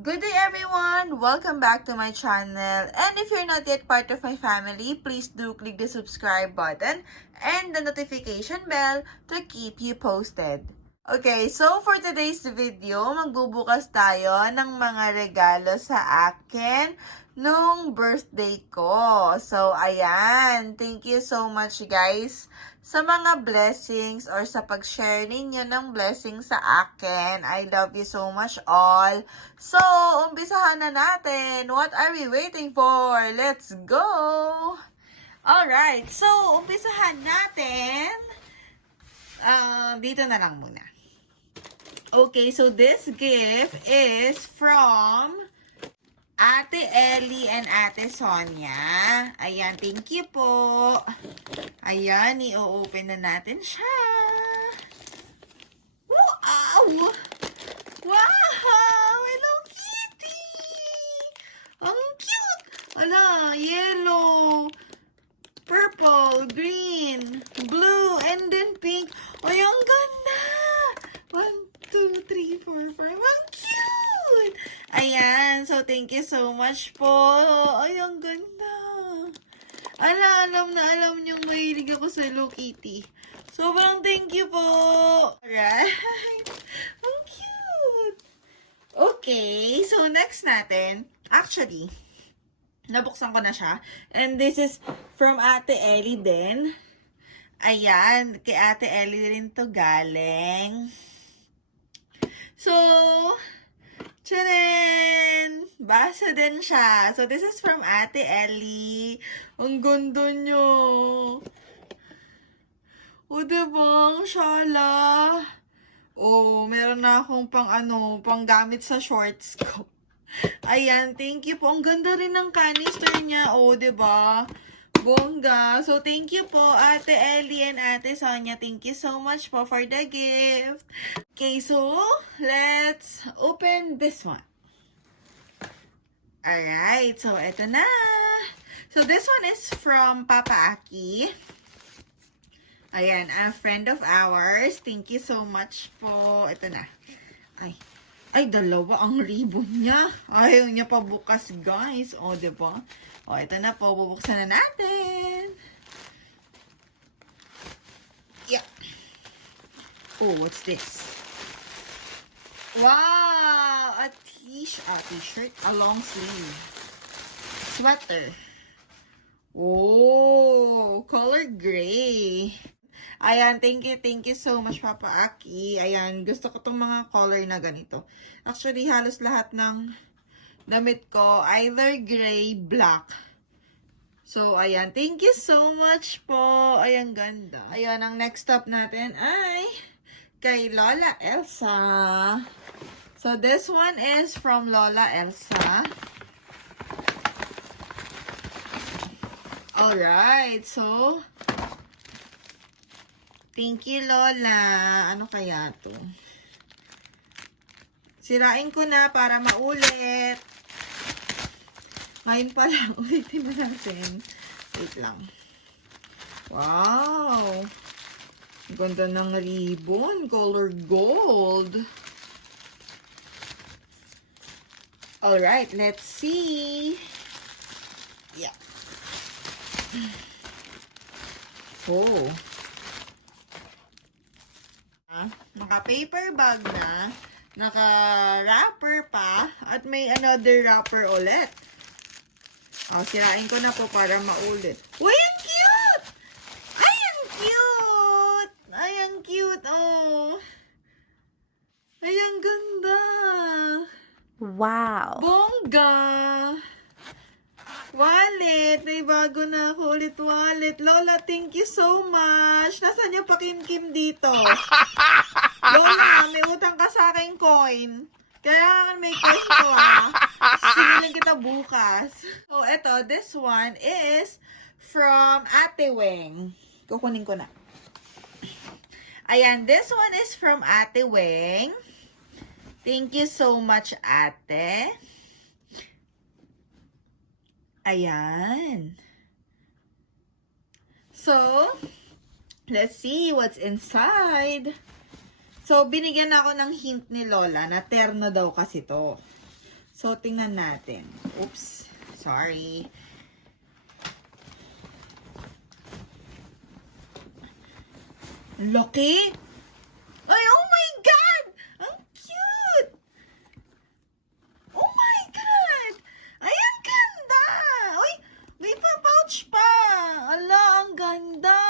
Good day everyone! Welcome back to my channel. And if you're not yet part of my family, please do click the subscribe button and the notification bell to keep you posted. Okay, so for today's video, magbubukas tayo ng mga regalo sa akin nung birthday ko. So, ayan. Thank you so much guys sa mga blessings or sa pag-share ninyo ng blessings sa akin. I love you so much all. So, umpisahan na natin. What are we waiting for? Let's go! Alright, so umpisahan natin. Dito na lang muna. Okay, so this gift is from Ate Ellie and Ate Sonia. Ayan, thank you po. Ayan, i-open na natin siya. Wow! Wow! Hello, Kitty! Ang cute! Ala, yellow, purple, green, blue, and then pink. Ay, ang ganda! 1, 2, 3, 4, 5. Ang cute! Ayan, so thank you so much po. Ay, ang ganda. Ala, alam na alam niyong mahilig ako sa Hello Kitty. Sobrang thank you po. Alright. Ang cute. Okay, so next natin. Actually, nabuksan ko na siya. And this is from Ate Ellie din. Ayan, kay Ate Ellie rin to galing. So, tcharan! Basa din siya. So, this is from Ate Ellie. Ang ganda niyo. O, diba? Ang syala. Oh, meron na akong pang gamit sa shorts ko. Ayan, thank you po. Ang ganda rin ng canister niya. O, diba? Bongga. So, thank you po, Ate Ellie and Ate Sonia. Thank you so much po for the gift. Okay, so, let's open this one. Alright, so, eto na. So, this one is from Papa Aki. Ayan, a friend of ours. Thank you so much po. Ito na. Ay, dalawa ang ribbon niya. Ayaw niya pa bukas, guys. O, diba? O, ito na po. Bubuksan na natin. Yeah. Oh, what's this? Wow! A t-shirt. A long sleeve. Sweater. Oh, color gray. Ayan, thank you so much, Papa Aki. Ayan, gusto ko tong mga color na ganito. Actually, halos lahat ng damit ko, either gray, black. So, ayan, thank you so much po. Ayan, ganda. Ayan, ang next stop natin ay kay Lola Elsa. So, this one is from Lola Elsa. Alright, so, thank you, Lola. Ano kaya to? Sirain ko na para maulit. Ngayon pa lang, ulitin na natin. Wait lang. Wow! Ganda ng ribbon. Color gold. Alright, let's see. Yeah. Oh. Naka-paper bag na, naka-wrapper pa, at may another wrapper ulit. Oh, sirain ko na po para maulit. Uy, ang cute! Ay, ang cute! Ay, ang cute, oh. Ay, ang ganda. Wow! Bongga! Wallet! May bago na ako ulit wallet. Lola, thank you so much. Nasaan yung pakimkim dito? Lola, may utang ka sa aking coin. Kaya may cash ko Singilin kita bukas. So, eto, this one is from Ate Weng. Kukunin ko na. Ayan, this one is from Ate Weng. Thank you so much, Ate. Ayan. So, let's see what's inside. So, binigyan ako ng hint ni Lola na terno daw kasi to. So, tingnan natin. Oops. Sorry. Laki! Ay, oh my God! Ang cute! Oh my God! Ay, ang ganda! Uy, may pa-pouch pa! Ala, ang ganda!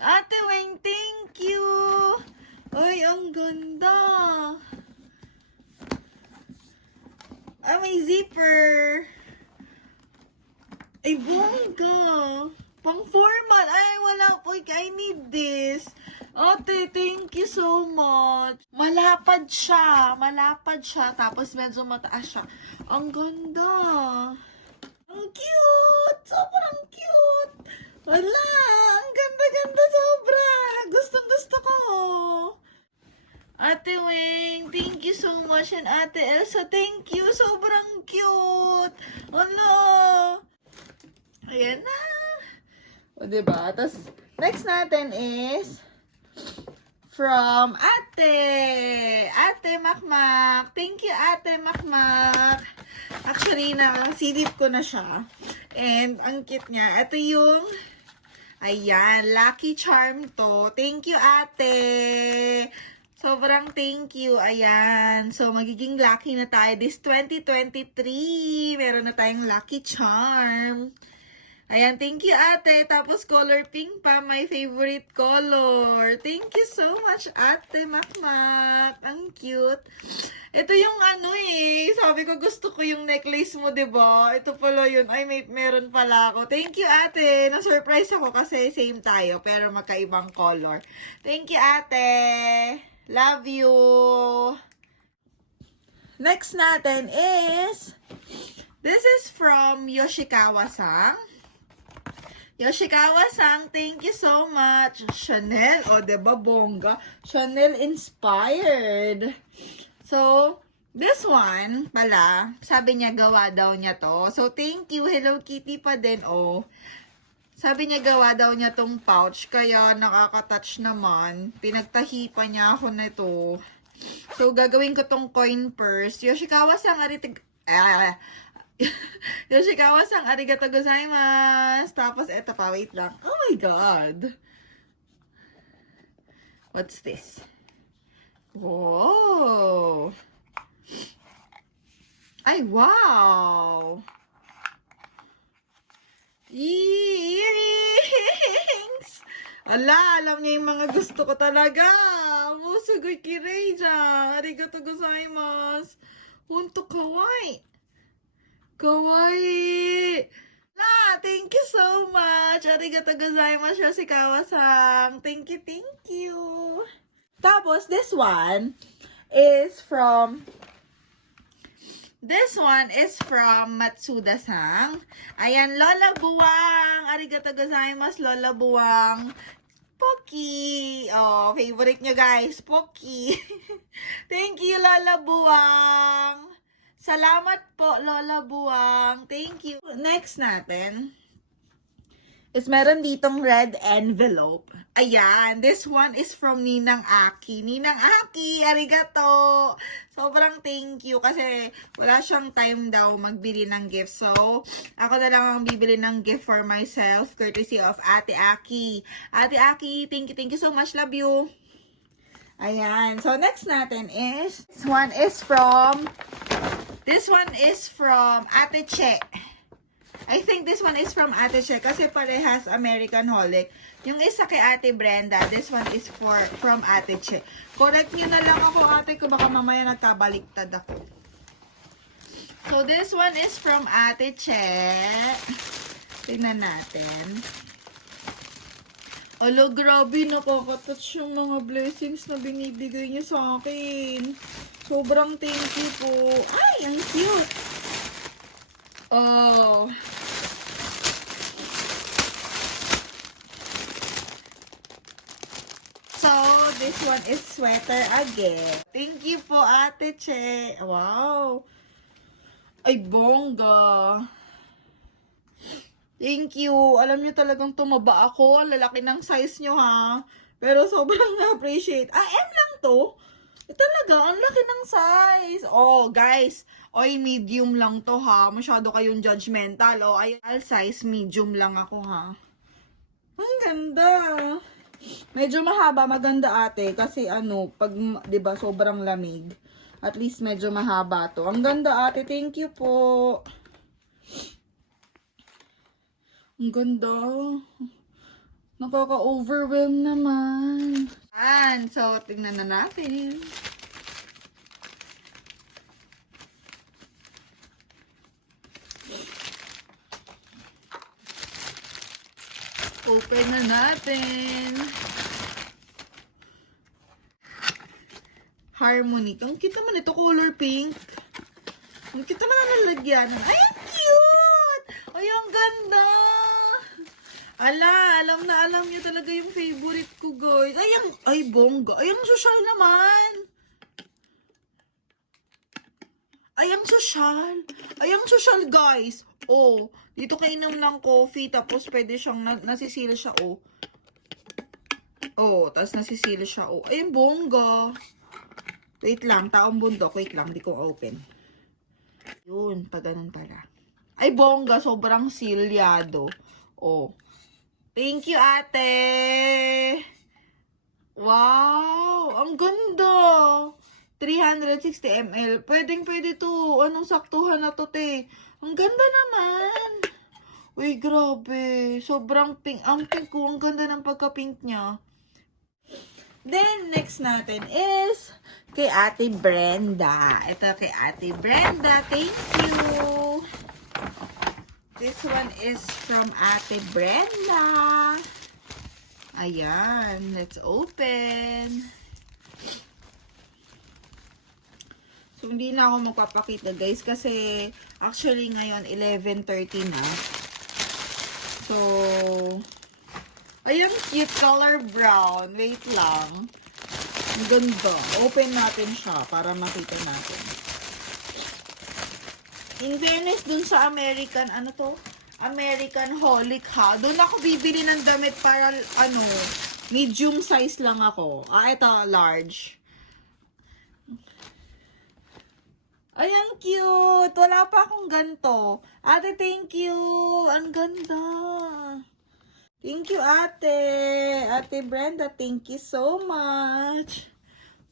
Ate Weng, thank you! Ay, ang ganda! Ay, may zipper! Ay, bongga! Pang formal. Ay, wala po. I need this. Ate, thank you so much. Malapad siya. Malapad siya. Tapos medyo mataas siya. Ang ganda. Ang cute. Sobrang cute. Wala. Ang ganda-ganda sobra. Gustong-gusto ko. Ate Weng, thank you so much. And Ate Elsa, thank you. Sobrang cute. Wala. Ayan na. O, diba? Tapos, next natin is from Ate. Ate Makmak. Thank you, Ate Makmak. Actually, nasilip ko na siya. And, ang cute niya. Ito yung, ayan, Lucky Charm to. Thank you, Ate. Sobrang thank you. Ayan. So, magiging lucky na tayo this 2023. Meron na tayong Lucky Charm. Ayan, thank you, Ate. Tapos, color pink pa, my favorite color. Thank you so much, Ate Makmak. Ang cute. Ito yung sabi ko gusto ko yung necklace mo, diba? Ito pala yun. Ay, meron pala ako. Thank you, Ate. Na-surprise ako kasi same tayo, pero magkaibang color. Thank you, Ate. Love you. Next natin is, this is from Yoshikawa-san. Yoshikawa-san, thank you so much. Chanel, diba, bongga? Chanel inspired. So, this one pala, sabi niya gawa daw niya to. So, thank you. Hello Kitty pa din, Sabi niya gawa daw niya tong pouch, kaya nakaka-touch naman. Pinagtahi pa niya ako nito. So, gagawin ko tong coin purse. Yoshikawa-san, Yoshikawa-san, arigato gozaimasu. Tapos, eto pa, wait lang. Oh my God. What's this? Whoa. Ay, wow. Earrings. Ala, alam niya yung mga gusto ko talaga. Musugoy kirei dyan. Arigato gozaimasu. Honto kawaii. Kawaii! Thank you so much! Arigato gozaimasu, Yoshikawa-san. Thank you, thank you! Tapos, this one is from Matsuda-san. Ayan, Lola Buwang! Arigato gozaimasu, Lola Buwang. Pocky! Favorite nyo guys, Pocky. Thank you, Lola Buwang! Salamat po, Lola Buwang. Thank you. Next natin is meron ditong red envelope. Ayan. This one is from Ninang Aki. Ninang Aki, arigato. Sobrang thank you kasi wala siyang time daw magbili ng gift. So, ako na lang ang bibili ng gift for myself courtesy of Ate Aki. Ate Aki, thank you so much. Love you. Ayan. So, next natin is, this one is from Ate Che. I think this one is from Ate Che kasi parehas American Holic. Yung isa kay Ate Brenda, this one is from Ate Che. Correct nyo na lang ako, ate ko, baka mamaya nagkabaliktad ako. So, this one is from Ate Che. Tingnan natin. Alo, grabe, nakakatouch yung mga blessings na binibigay niyo sa akin. Sobrang thank you po. Ay, ang cute. So, this one is sweater again. Thank you po, Ate Che. Wow. Ay, bongga. Thank you. Alam niyo talagang tumaba ako. Lalaki ng size niyo, ha. Pero sobrang na-appreciate. M lang to. Talaga, ang laki ng size. Oh, guys. Oy, medium lang to ha. Masyado kayong judgmental. Oh, ay, size medium lang ako ha. Ang ganda. Medyo mahaba, maganda ate. Kasi ano, pag, 'di ba sobrang lamig. At least medyo mahaba to. Ang ganda ate, thank you po. Ang ganda. Nakaka-overwhelm naman. So, tingnan na natin. Open na natin. Harmony. Ang cute naman ito, color pink. Ang cute naman ang lalagyan. Ay, ang cute! Ay, ang ganda! Alam na alam niyo talaga yung favorite ko, guys. Ay, bongga. Ay, ang social naman. Ay, ang social, guys. Oh, dito kainom ng coffee, tapos pwede siyang, nasisila siya, oh. Oh, tapos nasisila siya, oh. Ay, ang bongga. Wait lang, taong bundok. Wait lang, di ko open. Yun, pa ganun pala. Ay, bongga, sobrang silyado. Oh. Thank you, ate. Wow, ang ganda. 360 ml. Pwede to. Anong saktuhan na to, te? Ang ganda naman. Uy, grabe. Sobrang pink. Ang pink ko. Ang ganda ng pagka-pink niya. Then, next natin is kay Ate Brenda. Ito kay Ate Brenda. Thank you. This one is from Ate Brenda. Ayan. Let's open. So, hindi na ako magpapakita, guys. Kasi, actually, ngayon, 11:30 na. So, ayun, cute color brown. Wait lang. Ang ganda. Open natin siya para makita natin. In fairness, dun sa American, ano to? American Holic ha. Doon ako bibili ng damit para, medium size lang ako. Ito, large. Ay, ang cute. Wala pa akong ganito. Ate, thank you. Ang ganda. Thank you, ate. Ate Brenda, thank you so much.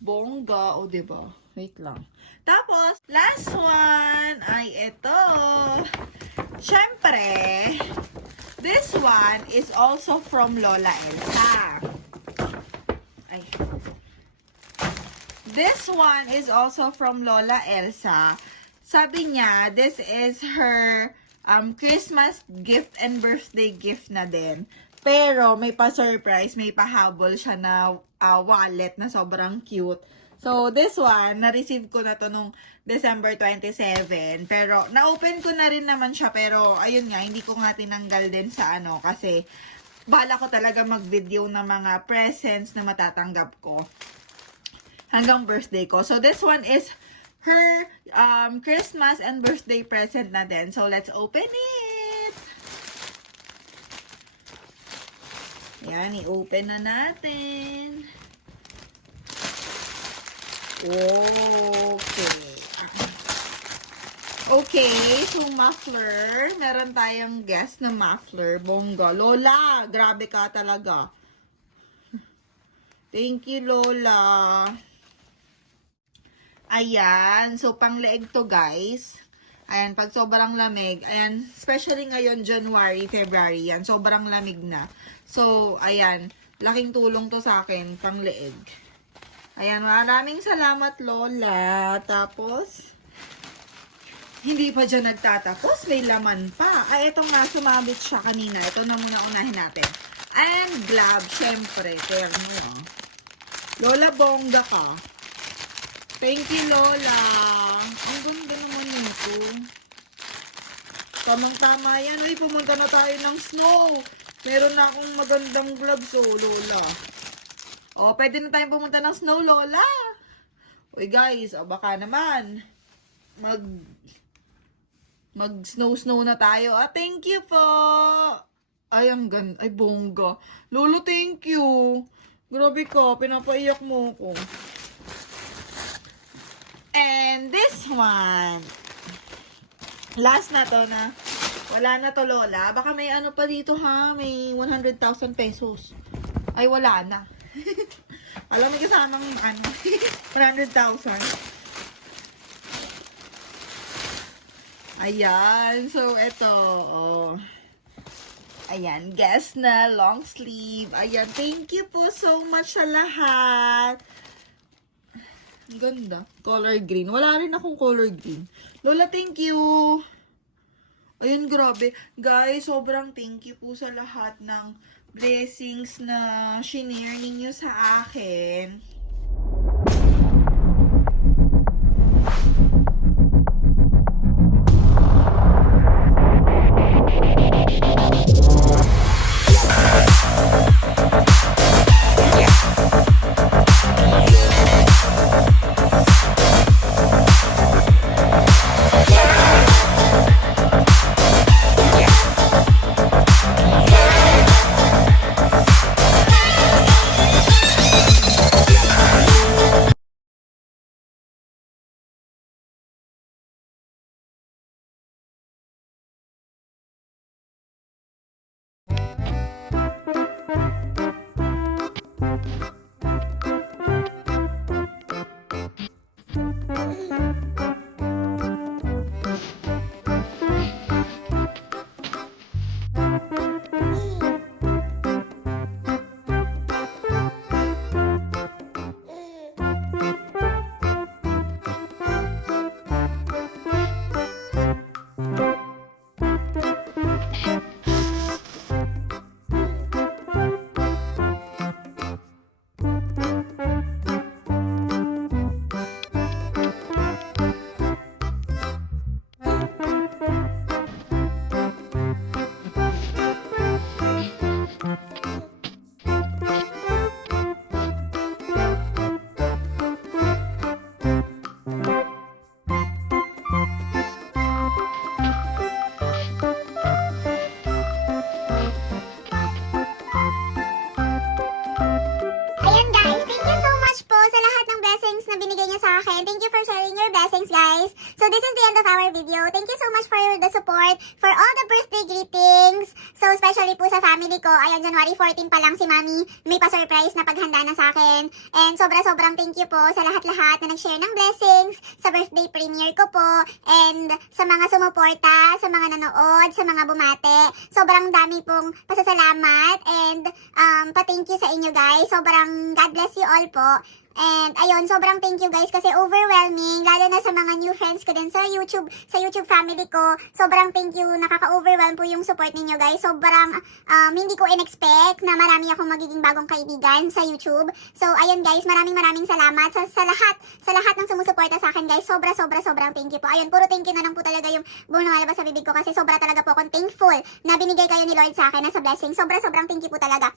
Bongga. O, diba? Wait lang. Tapos, last one ay ito. Siyempre, this one is also from Lola Elsa. Ay. This one is also from Lola Elsa. Sabi niya, this is her Christmas gift and birthday gift na din. Pero may pa-surprise, may pahabol siya na wallet na sobrang cute. So, this one, na-receive ko na to nung December 27. Pero, na-open ko na rin naman siya. Pero, ayun nga, hindi ko nga tinanggal din sa kasi bala ko talaga mag-video ng mga presents na matatanggap ko hanggang birthday ko. So, this one is her Christmas and birthday present na din. So, let's open it! Yan, i-open na natin. Okay. Okay, so muffler. Meron tayong guest na muffler. Bongga. Lola, grabe ka talaga. Thank you, Lola. Ayan. So, pang-leeg to, guys. Ayan, pag sobrang lamig. Ayan, especially ngayon, January, February. Yan, sobrang lamig na. So, ayan. Laking tulong to sa akin, pang-leeg. Ayan, maraming salamat, Lola. Tapos, hindi pa dyan nagtatapos. May laman pa. Ay, itong nga, sumabit siya kanina. Ito na muna unahin natin. And glove, syempre. Kaya nyo, Lola, bongga ka. Thank you, Lola. Ang ganda naman nito. Tamang-tama yan. Uy, pumunta na tayo ng snow. Meron na akong magandang gloves, Lola. Pwede na tayong pumunta ng snow, Lola. Uy, guys, baka naman mag-snow na tayo. Thank you po. Ay, ang ganda. Ay, bongga. Lolo, thank you. Grabe ka, pinapaiyak mo ko. one. Last na to na. Wala na to, Lola. Baka may ano pa dito, ha? May 100,000 pesos. Ay, wala na. Alam mo kasamang ano, 100,000. Ayan. So, ito. Oh. Ayan. Guess na. Long sleeve. Ayan. Thank you po so much sa lahat. Ganda. Color green. Wala rin akong color green. Lola, thank you. Ayun, grabe. Guys, sobrang thank you po sa lahat ng blessings na shinare ninyo sa akin. Ayan guys, thank you so much po sa lahat ng blessings na binigay niyo sa akin. Thank you for sharing your blessings, guys. So this is the end of our video. Thank you so much for the support, for all the birthday greetings. So especially po sa family ko. Ayan, January 14 pa lang si Mami may pa-surprise na paghanda na sa akin. And sobrang thank you po sa lahat-lahat na nag-share ng blessings, sa birthday premiere ko po, and sa mga sumuporta, sa mga nanood, sa mga bumate. Sobrang dami pong pasasalamat and pa-thank you sa inyo guys. Sobrang God bless you all po. And ayun, sobrang thank you guys kasi overwhelming, lalo na sa mga new friends ko din sa YouTube family ko. Sobrang thank you, nakaka-overwhelm po yung support ninyo guys. Sobrang hindi ko in-expect na marami akong magiging bagong kaibigan sa YouTube. So ayun guys, maraming salamat sa lahat ng sumusuporta sa akin guys. Sobrang thank you po. Ayun, puro thank you na lang po talaga yung buong lumalabas sa bibig ko kasi sobra talaga po akong thankful na binigay kayo ni Lord sa akin na sa blessing. Sobrang thank you po talaga.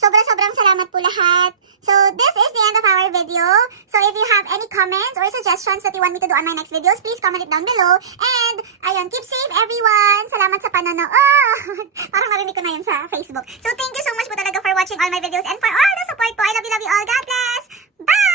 Sobrang salamat po lahat. So, this is the end of our video. So, if you have any comments or suggestions that you want me to do on my next videos, please comment it down below. And, ayun, keep safe everyone. Salamat sa panonood. Oh, parang marinig ko na yun sa Facebook. So, thank you so much po talaga for watching all my videos and for all the support po. I love you all. God bless. Bye!